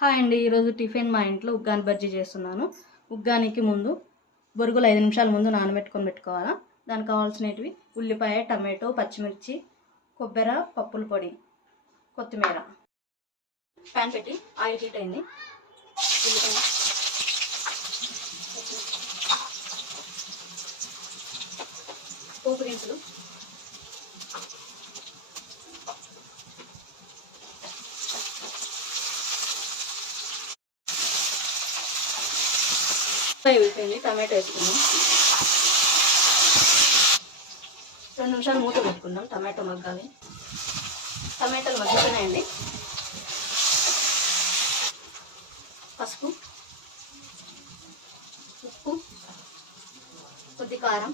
Hi అండి ఈరోజు tiffin మా ఇంట్లో ఉగ్గాని బజ్జీ చేస్తున్నాను. ఉగ్గానికి ముందు బొరుగులు ఐదు నిమిషాల ముందు నానబెట్టుకొని పెట్టుకోవాలా? దానికి కావాల్సినవి ఉల్లిపాయ టమాటో పచ్చిమిర్చి కొబ్బరి పప్పుల పొడి కొత్తిమీర. ప్యాన్ పెట్టి ఆయిల్ హీట్ అయింది. ఉల్లిపాయ. ఉల్లిపాయ టమాటా టమాటో రెండు నిమిషాలు మూత పెట్టుకుందాం టమాటో మగ్గాలి. టమాటాలు మగ్గుతున్నాయండి పసుపు ఉప్పు కొద్ది కారం.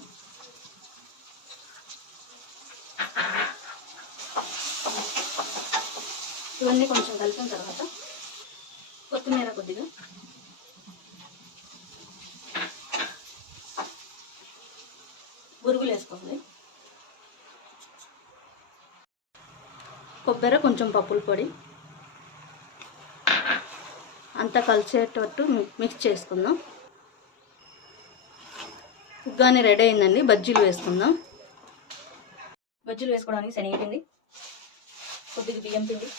ఇవన్నీ కొంచెం కలిపిన తర్వాత కొత్తిమీర కొద్దిగా. బురుగులు వేసుకోండి కొబ్బరి కొంచెం పప్పుల పొడి. అంతా కలిసేటట్టు మిక్స్ చేసుకుందాం. ఉగ్గాని రెడీ అయిందండి బజ్జీలు వేసుకుందాం. బజ్జీలు వేసుకోవడానికి శనగపిండి కొద్దిగా బియ్యం పిండి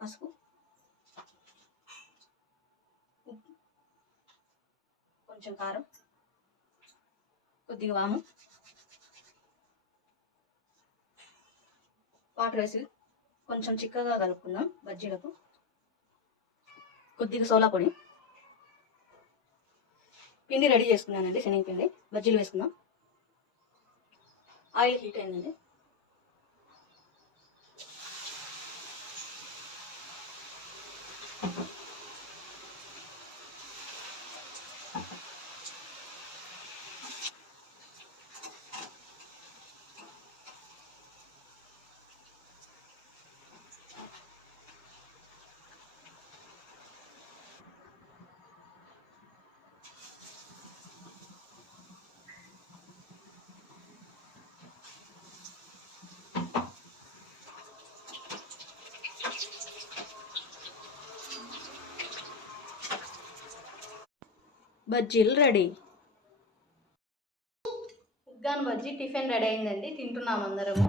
పసుపు కొంచెం కారం. కొద్దిగా వాము. వాటర్ వేసి కొంచెం చిక్కగా కలుపుకుందాం బజ్జీలకు. కొద్దిగా సోలా పొడి. పిండి రెడీ చేసుకున్నానండి శనగపిండి. బజ్జీలు వేసుకుందాం. ఆయిల్ హీట్ అయిందండి. బజ్జీలు రెడీ. ఉగ్గాను బజ్జీ టిఫిన్ రెడీ అయిందండి తింటున్నాం అందరము.